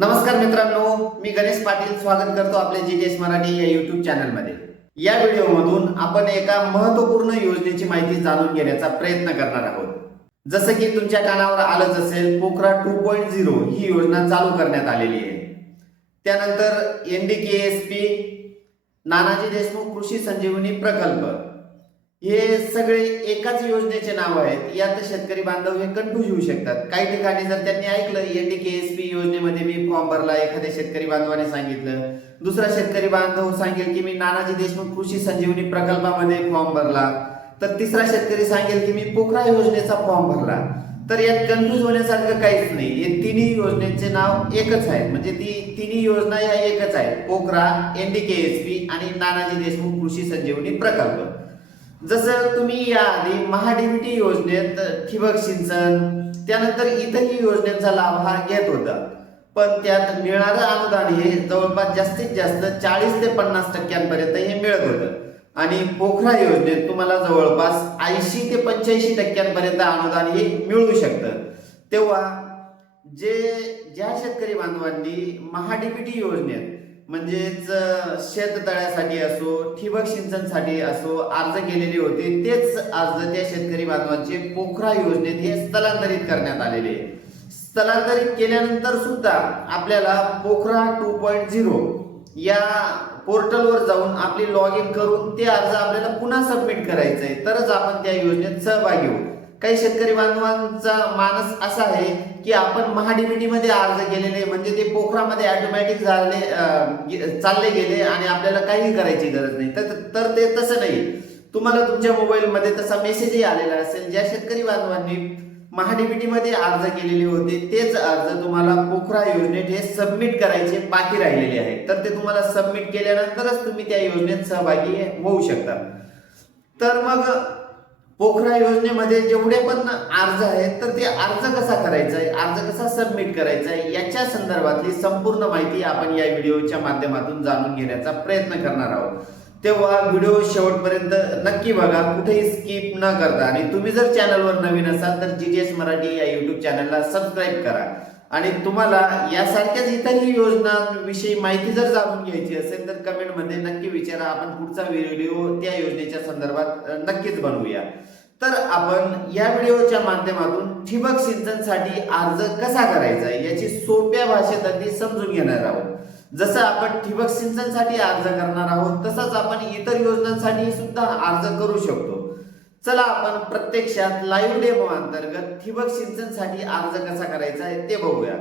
नमस्कार मित्रांनो, मी गणेश पाटील स्वागत करतो आपल्या जीटीएस मराठी या यूट्यूब चॅनलमध्ये। या व्हिडिओमधून आपण एका महत्त्वपूर्ण योजनेची माहिती जाणून घेण्याचा प्रयत्न करणार आहोत। जसं की तुमच्या कानावर आलंच असेल, पोखरा 2.0 ही योजना चालू करण्यात आलेली आहे। त्यानंतर एनडीकेएसपी, नानाजी देशमुख कृषी संजीवनी प्रकल्प, हे सगळे एकाच योजनेचे नाव आहेत। यात शेतकरी बांधव हे कन्फ्यूज होऊ शकतात। काही ठिकाणी जर त्यांनी ऐकलं एनडीकेएसपी योजनेमध्ये मी फॉर्म भरला, एखाद्या शेतकरी बांधवाने सांगितलं, दुसरा शेतकरी बांधव सांगेल की मी नानाजी देशमुख कृषी संजीवनी प्रकल्पामध्ये फॉर्म भरला, तर तिसरा शेतकरी सांगेल की मी पोखरा योजनेचा फॉर्म भरला। तर यात कन्फ्यूज होण्यासारखं काहीच नाही। हे तिन्ही योजनेचे नाव एकच आहे, म्हणजे ती तिन्ही योजना या एकच आहेत, पोखरा, एनडीकेएसपी आणि नानाजी देशमुख कृषी संजीवनी प्रकल्प। जसं तुम्ही याआधी महाडीबीटी योजनेत ठिबक सिंचन, त्यानंतर इतरही योजनेचा लाभ हा घेत होता, पण त्यात मिळणारं अनुदान हे जवळपास जास्तीत जास्त 40 ते 50% हे मिळत होतं आणि पोखरा योजनेत तुम्हाला जवळपास 80 ते 85% अनुदान हे मिळू शकतं। तेव्हा ज्या शेतकरी बांधवांनी महाडीबीटी योजनेत म्हणजेच शेततळ्यासाठी असो, ठिबक सिंचनसाठी असो अर्ज केलेले होते, तेच अर्ज त्या शेतकरी बांधवांचे पोखरा योजनेत हे स्थलांतरित करण्यात आलेले। स्थलांतरित केल्यानंतर सुद्धा आपल्याला पोखरा 2.0 या पोर्टलवर जाऊन आपली लॉग इन करून ते अर्ज आपल्याला पुन्हा सबमिट करायचे आहे, तरच आपण त्या योजनेत सहभागी होऊ। काही शेतकरी बांधवांचा मानस असा आहे की आपण महाडीबीटी मध्ये अर्ज केलेले म्हणजे ते पोखरामध्ये ऑटोमॅटिक चालले गेले आणि आपल्याला काही करायची गरज नाही, तर ते तसं नाही। तुम्हाला तुमच्या मोबाईल मध्ये तसा मेसेजही आलेला असेल। ज्या शेतकरी बांधवांनी महाडीबीटी मध्ये अर्ज केलेले होते तेच अर्ज तुम्हाला पोखरा योजनेत हे सबमिट करायचे बाकी राहिलेले आहेत, तर ते तुम्हाला सबमिट केल्यानंतरच तुम्ही त्या योजनेत सहभागी होऊ शकता। तर मग पोखरा योजनेमध्ये जेवढे पण अर्ज आहेत, तर ते अर्ज कसा करायचा आहे, अर्ज कसा सबमिट करायचा आहे, याच्या संदर्भातली संपूर्ण माहिती आपण या व्हिडिओच्या माध्यमातून जाणून घेण्याचा प्रयत्न करणार आहोत। तेव्हा व्हिडिओ शेवटपर्यंत नक्की बघा, कुठेही स्किप न करता। आणि तुम्ही जर चॅनलवर नवीन असाल तर जीटीएस मराठी या यूट्यूब चॅनलला सबस्क्राईब करा। आणि तुम्हाला यासारख्याच इतरही योजनांविषयी माहिती जर जाणून घ्यायची असेल तर कमेंटमध्ये नक्की विचारा, आपण पुढचा व्हिडिओ त्या योजनेच्या संदर्भात नक्कीच बनवूया। तर आपण या व्हिडिओच्या माध्यमातून ठिबक सिंचनसाठी अर्ज कसा करायचा याची सोप्या भाषेत अगदी समजून घेणार आहोत। जसं आपण ठिबक सिंचनसाठी अर्ज करणार आहोत, तसंच आपण इतर योजनांसाठी सुद्धा अर्ज करू शकतो। चला आपण प्रत्यक्षात लाईव्ह डेमो अंतर्गत ठिबक सिंचनसाठी अर्ज कसा करायचा आहे ते बघूया।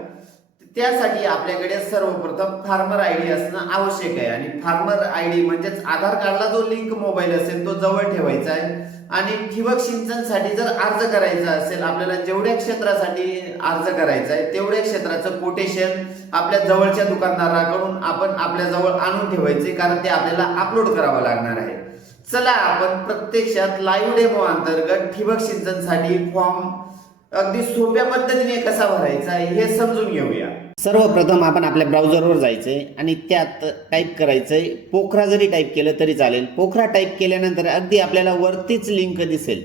त्यासाठी आपल्याकडे सर्वप्रथम फार्मर आयडी असणं आवश्यक आहे आणि फार्मर आयडी म्हणजेच आधार कार्डला जो लिंक मोबाईल असेल तो जवळ ठेवायचा आहे। आणि ठिबक सिंचनसाठी जर अर्ज करायचा असेल, आपल्याला जेवढ्या क्षेत्रासाठी अर्ज करायचा आहे तेवढ्या क्षेत्राचं कोटेशन आपल्या जवळच्या दुकानदाराकडून आपण आपल्या जवळ आणून ठेवायचे, कारण ते आपल्याला अपलोड करावं लागणार आहे। चला आपण प्रत्यक्षात लाईव्ह डेमो अंतर्गत ठिबक सिंचनसाठी फॉर्म अगदी सोप्या पद्धतीने कसा भरायचा हे समजून घेऊया। सर्वप्रथम आपण आपल्या ब्राउझरवर जायचंय आणि त्यात टाईप करायचंय पोखरा, जरी टाईप केलं तरी चालेल। पोखरा टाईप केल्यानंतर अगदी आपल्याला वरतीच लिंक दिसेल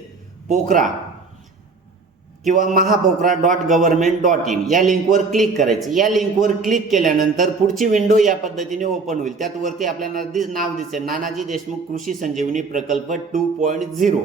पोखरा किंवा mahapokhra.government.in या लिंकवर क्लिक करायचं। या लिंकवर क्लिक केल्यानंतर पुढची विंडो या पद्धतीने ओपन होईल। त्यात वरती आपल्याला नाव दिसेल नानाजी देशमुख कृषी संजीवनी प्रकल्प 2.0।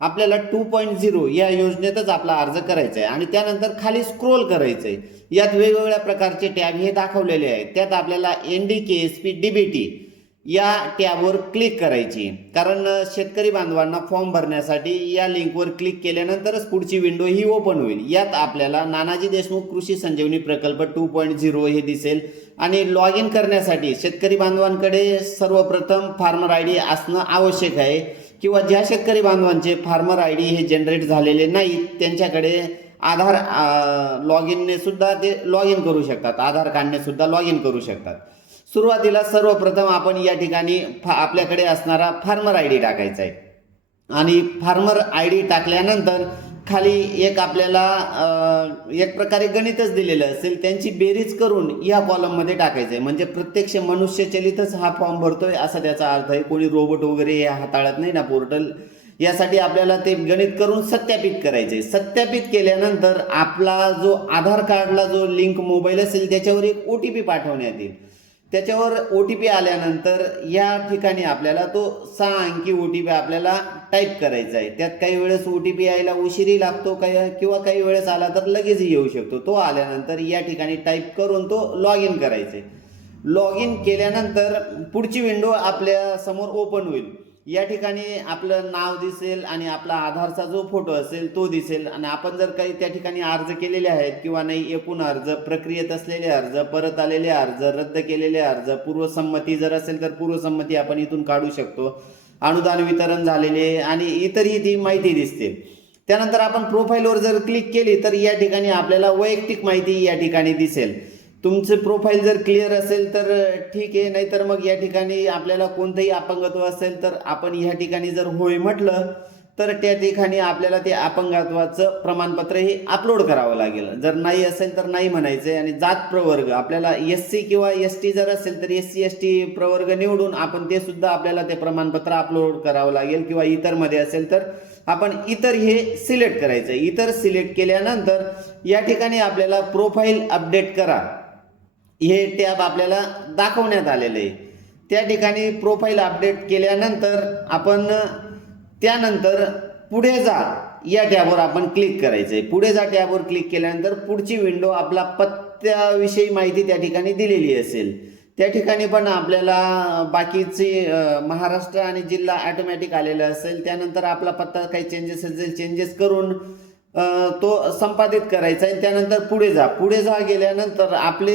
आपल्याला 2.0 या योजनेतच आपला अर्ज करायचा आहे आणि त्यानंतर खाली स्क्रोल करायचं आहे। यात वेगवेगळ्या प्रकारचे टॅब हे दाखवलेले आहेत। त्यात आपल्याला एनडीकेएसपी डीबीटी या टॅबवर क्लिक करायची, कारण शेतकरी बांधवांना फॉर्म भरण्यासाठी या लिंकवर क्लिक केल्यानंतरच पुढची विंडो ही ओपन होईल। यात आपल्याला नानाजी देशमुख कृषी संजीवनी प्रकल्प 2.0 हे दिसेल आणि लॉग इन करण्यासाठी शेतकरी बांधवांकडे सर्वप्रथम फार्मर आयडी असणं आवश्यक आहे, किंवा ज्या शेतकरी बांधवांचे फार्मर आयडी हे जनरेट झालेले नाहीत त्यांच्याकडे आधार लॉग इनने सुद्धा ते लॉग इन करू शकतात, आधार कार्डने सुद्धा लॉग इन करू शकतात। सुरुवातीला सर्वप्रथम आपण या ठिकाणी आपल्याकडे असणारा फार्मर आयडी टाकायचा आहे आणि फार्मर आयडी टाकल्यानंतर खाली एक आपल्याला एक प्रकारे गणितच दिलेलं असेल, त्यांची बेरीज करून या कॉलममध्ये टाकायचं आहे। म्हणजे प्रत्यक्ष मनुष्यचलितच हा फॉर्म भरतोय असा त्याचा अर्थ आहे। कोणी रोबोट वगैरे हे हाताळत नाही ना पोर्टल, यासाठी आपल्याला ते गणित करून सत्यापित करायचे. सत्यापित केल्यानंतर आपला जो आधार कार्डला जो लिंक मोबाईल असेल त्याच्यावर एक OTP पाठवण्यात येईल. त्याच्यावर OTP आल्यानंतर या ठिकाणी आपल्याला तो 6 अंकी OTP आपल्याला टाईप करायचा आहे. त्यात काही वेळेस OTP यायला उशिरी लागतो किंवा काही वेळेस आला तर लगेच येऊ शकतो. तो आल्यानंतर या ठिकाणी टाईप करून तो लॉग इन करायचे. लॉग इन केल्यानंतर पुढची विंडो आपल्या समोर ओपन होईल. या ठिकाणी आपलं नाव दिसेल आणि आपला आधारचा जो फोटो असेल तो दिसेल आणि आपण जर काही त्या ठिकाणी अर्ज केलेले आहेत किंवा नाही, एकूण अर्ज, प्रक्रियेत असलेले अर्ज, परत आलेले अर्ज, रद्द केलेले अर्ज, पूर्वसंमती जर असेल तर पूर्वसंमती आपण इथून काढू शकतो, अनुदान वितरण झालेले आणि इतरही ती माहिती दिसते. त्यानंतर आपण प्रोफाईलवर जर क्लिक केली तर या ठिकाणी आपल्याला वैयक्तिक माहिती या ठिकाणी दिसेल. तुमचे प्रोफाईल जर क्लिअर असेल तर ठीक आहे, नाहीतर मग या ठिकाणी आपल्याला कोणतंही अपंगत्व असेल तर आपण या ठिकाणी जर होय म्हटलं तर त्या ठिकाणी आपल्याला ते अपंगत्वाचं प्रमाणपत्र हे अपलोड करावं लागेल. जर नाही असेल तर नाही म्हणायचं. आणि जात प्रवर्ग आपल्याला SC किंवा ST जर असेल तर SC ST प्रवर्ग निवडून आपण ते सुद्धा आपल्याला ते प्रमाणपत्र अपलोड करावं लागेल. किंवा इतरमध्ये असेल तर आपण इतर हे सिलेक्ट करायचं. इतर सिलेक्ट केल्यानंतर या ठिकाणी आपल्याला प्रोफाईल अपडेट करा हे टॅब आपल्याला दाखवण्यात आलेलं आहे. त्या ठिकाणी प्रोफाईल अपडेट केल्यानंतर आपण त्यानंतर पुढे जा या टॅबवर आपण क्लिक करायचं आहे. पुढे जा टॅबवर क्लिक केल्यानंतर पुढची विंडो आपला पत्त्याविषयी माहिती त्या ठिकाणी दिलेली असेल. त्या ठिकाणी पण आपल्याला बाकीची महाराष्ट्र आणि जिल्हा ऑटोमॅटिक आलेला असेल. त्यानंतर आपला पत्ता काही चेंजेस असेल, चेंजेस करून तो संपादित करायचा आहे. त्यानंतर पुढे जा. पुढे जा गेल्यानंतर आपले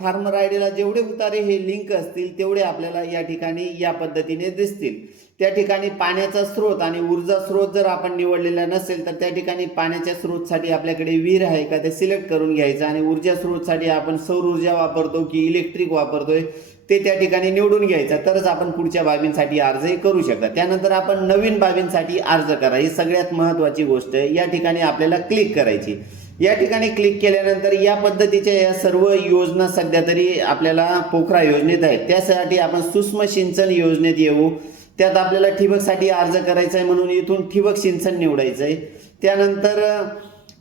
फार्मर आयडीला जेवढे उतारे हे लिंक असतील तेवढे आपल्याला या ठिकाणी या पद्धतीने दिसतील. त्या ठिकाणी पाण्याचा स्रोत आणि ऊर्जा स्रोत जर आपण निवडलेला नसेल तर त्या ठिकाणी पाण्याच्या स्रोतसाठी आपल्याकडे विहीर आहे का ते सिलेक्ट करून घ्यायचं. आणि ऊर्जा स्रोतसाठी आपण सौर ऊर्जा वापरतो की इलेक्ट्रिक वापरतोय ते त्या ठिकाणी निवडून घ्यायचं. तरच आपण पुढच्या बाबींसाठी अर्जही करू शकता. त्यानंतर आपण नवीन बाबींसाठी अर्ज करा, ही सगळ्यात महत्त्वाची गोष्ट आहे. या ठिकाणी आपल्याला क्लिक करायची. या ठिकाणी क्लिक केल्यानंतर या पद्धतीच्या या सर्व योजना सध्या तरी आपल्याला पोखरा योजनेत आहेत. त्यासाठी आपण सूक्ष्म सिंचन योजनेत येऊ. त्यात आपल्याला ठिबकसाठी अर्ज करायचा आहे म्हणून इथून ठिबक सिंचन निवडायचं आहे. त्यानंतर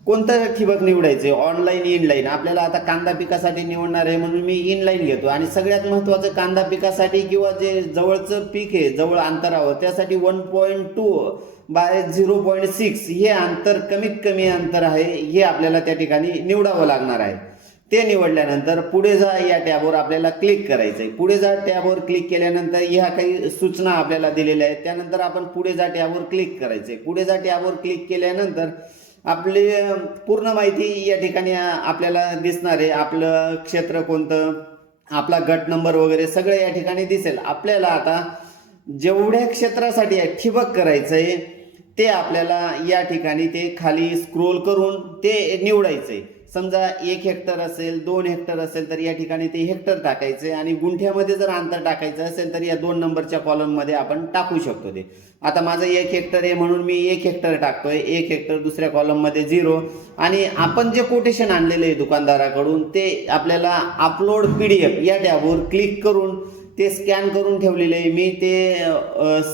कोणतं ठिबक निवडायचे, ऑनलाईन, इनलाईन. आपल्याला आता कांदा पिकासाठी निवडणार आहे म्हणून मी इनलाईन घेतो. आणि सगळ्यात महत्त्वाचं कांदा पिकासाठी किंवा जे जवळचं पीक आहे जवळ अंतरावर त्यासाठी 1.2 बाय 0.6 हे अंतर कमीत कमी अंतर आहे हे आपल्याला त्या ठिकाणी निवडावं लागणार आहे. ते निवडल्यानंतर पुढे जा या टॅबवर आपल्याला क्लिक करायचं आहे. पुढे जा टॅबवर क्लिक केल्यानंतर ह्या काही सूचना आपल्याला दिलेल्या आहेत. त्यानंतर आपण पुढे जा टॅबवर क्लिक करायचं आहे. पुढे जा टॅबवर क्लिक केल्यानंतर आपली पूर्ण माहिती या ठिकाणी आपल्याला दिसणार आहे. आपलं क्षेत्र कोणतं, आपला गट नंबर वगैरे सगळं या ठिकाणी दिसेल. आपल्याला आता जेवढ्या क्षेत्रासाठी ठिबक करायचं आहे ते आपल्याला या ठिकाणी ते खाली स्क्रोल करून ते निवडायचं आहे. समजा 1 हेक्टर असेल, 2 हेक्टर असेल तर या ठिकाणी ते हेक्टर टाकायचे. आणि गुंठ्यामध्ये जर अंतर टाकायचं असेल तर या 2 नंबरच्या कॉलममध्ये आपण टाकू शकतो ते. आता माझं 1 हेक्टर आहे म्हणून मी 1 हेक्टर टाकतोय. 1 हेक्टर दुसऱ्या कॉलममध्ये 0. आणि आपण जे कोटेशन आणलेलं आहे दुकानदाराकडून ते आपल्याला अपलोड PDF या टॅबवर क्लिक करून ते स्कॅन करून ठेवलेले आहे मी. ते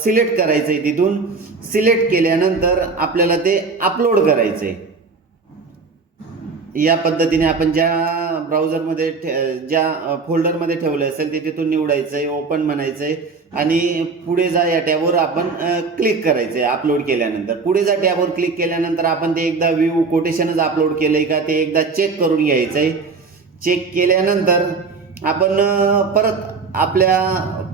सिलेक्ट करायचं आहे. तिथून सिलेक्ट केल्यानंतर आपल्याला ते अपलोड करायचं आहे. या पद्धतीने आपण ज्या ब्राउझरमध्ये ज्या फोल्डरमध्ये ठेवलं असेल ते तिथून निवडायचं आहे, ओपन म्हणायचं आहे आणि पुढे जा या टॅबवर आपण क्लिक करायचं आहे. अपलोड केल्यानंतर पुढे जा टॅबवर क्लिक केल्यानंतर आपण ते एकदा व्ह्यू कोटेशनच अपलोड केलं आहे का ते एकदा चेक करून घ्यायचं आहे. चेक केल्यानंतर आपण परत आपल्या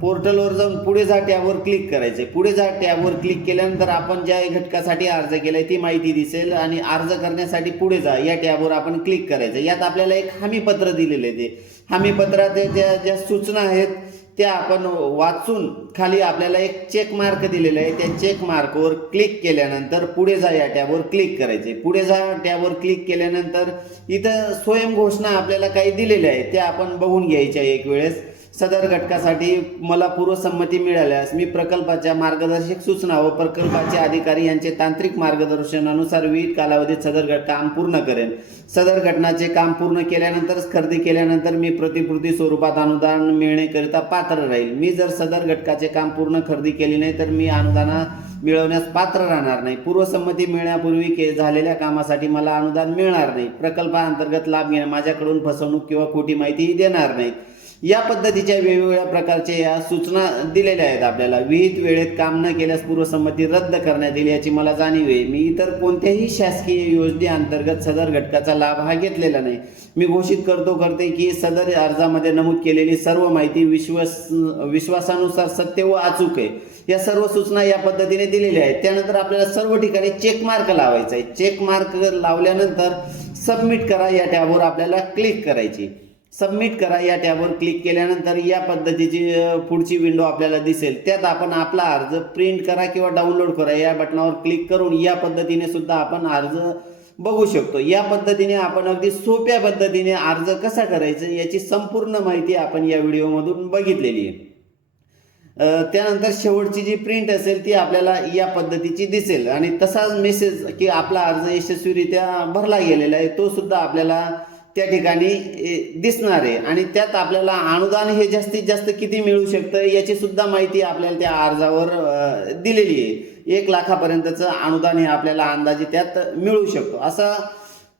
पोर्टलवर जाऊन पुढे जा टॅबवर क्लिक करायचे. पुढे जा टॅबवर क्लिक केल्यानंतर आपण ज्या घटकासाठी अर्ज केलाय ती माहिती दिसेल. आणि अर्ज करण्यासाठी पुढे जा या टॅबवर आपण क्लिक करायचं. यात आपल्याला एक हमीपत्र दिलेलं आहे. ते हमीपत्रात ज्या सूचना आहेत त्या आपण वाचून खाली आपल्याला एक चेक मार्क दिलेला आहे. त्या चेक मार्कवर क्लिक केल्यानंतर पुढे जा या टॅबवर क्लिक करायचे. पुढे जा टॅबवर क्लिक केल्यानंतर इथं स्वयं घोषणा आपल्याला काही दिलेल्या आहेत त्या आपण बघून घ्यायच्या एक वेळेस. सदर घटकासाठी मला पूर्वसंमती मिळाल्यास मी प्रकल्पाच्या मार्गदर्शक सूचना व प्रकल्पाचे अधिकारी यांचे तांत्रिक मार्गदर्शनानुसार विविध कालावधीत सदर काम पूर्ण करेन. सदर घटनाचे काम पूर्ण केल्यानंतरच खरेदी केल्यानंतर मी प्रतिपूर्ती स्वरूपात अनुदान मिळण्याकरिता पात्र राहील. मी जर सदर घटकाचे काम पूर्ण खरेदी केली नाही तर मी अनुदाना मिळवण्यास पात्र राहणार नाही, पूर्वसंमती मिळण्यापूर्वी झालेल्या कामासाठी मला अनुदान मिळणार नाही, प्रकल्पाअंतर्गत लाभ घेणं माझ्याकडून फसवणूक किंवा खोटी माहितीही देणार नाहीत. या पद्धतीच्या वेगवेगळ्या प्रकारच्या या सूचना दिलेल्या आहेत आपल्याला. विहित वेळेत काम न केल्यास पूर्वसंमती रद्द करण्यात येईल याची मला जाणीव आहे. मी इतर कोणत्याही शासकीय योजनेअंतर्गत सदर घटकाचा लाभ हा घेतलेला नाही. मी घोषित करते की सदर अर्जामध्ये नमूद केलेली सर्व माहिती विश्वासानुसार सत्य व अचूक आहे. या सर्व सूचना या पद्धतीने दिलेल्या आहेत. त्यानंतर आपल्याला सर्व ठिकाणी चेक मार्क लावायचा आहे. चेक मार्क लावल्यानंतर सबमिट करा या टॅबवर आपल्याला क्लिक करायची. सबमिट करा या टॅबवर क्लिक केल्यानंतर या पद्धतीची पुढची विंडो आपल्याला दिसेल. त्यात आपण आपला अर्ज प्रिंट करा किंवा डाउनलोड करा या बटनावर क्लिक करून या पद्धतीने सुद्धा आपण अर्ज बघू शकतो. या पद्धतीने आपण अगदी सोप्या पद्धतीने अर्ज कसा करायचा याची संपूर्ण माहिती आपण या व्हिडिओमधून बघितलेली आहे. त्यानंतर शेवटची जी प्रिंट असेल ती आपल्याला या पद्धतीची दिसेल आणि तसाच मेसेज की आपला अर्ज यशस्वीरित्या भरला गेलेला आहे तो सुद्धा आपल्याला त्या ठिकाणी दिसणार आहे. आणि त्यात आपल्याला अनुदान हे जास्तीत जास्त किती मिळू शकतं याची सुद्धा माहिती आपल्याला त्या अर्जावर दिलेली आहे. 1 लाखापर्यंतचं अनुदान हे आपल्याला अंदाजे त्यात मिळू शकतो. असा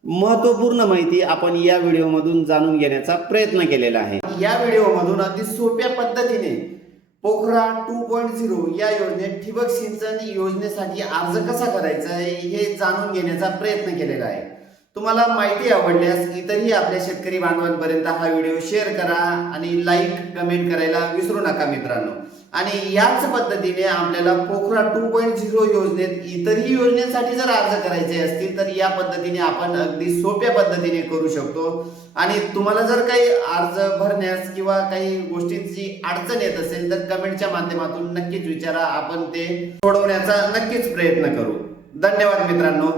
महत्त्वपूर्ण माहिती आपण या व्हिडिओमधून जाणून घेण्याचा प्रयत्न केलेला आहे. या व्हिडिओमधून अगदी सोप्या पद्धतीने पोखरा 2.0 या योजनेत ठिबक सिंचन योजनेसाठी अर्ज कसा करायचा हे जाणून घेण्याचा प्रयत्न केलेला आहे. तुम्हाला माहिती आवडल्यास इतरही आपल्या शेतकरी बांधवांपर्यंत हा व्हिडिओ शेअर करा आणि लाईक कमेंट करायला विसरू नका मित्रांनो. आणि याच पद्धतीने आपल्याला पोखरा 2.0 योजनेत इतरही योजनेसाठी जर अर्ज करायचे असतील तर या पद्धतीने आपण अगदी सोप्या पद्धतीने करू शकतो. आणि तुम्हाला जर काही अर्ज भरण्यास किंवा काही गोष्टींची अडचण येत असेल तर कमेंटच्या माध्यमातून नक्कीच विचारा, आपण ते सोडवण्याचा नक्कीच प्रयत्न करू. धन्यवाद मित्रांनो.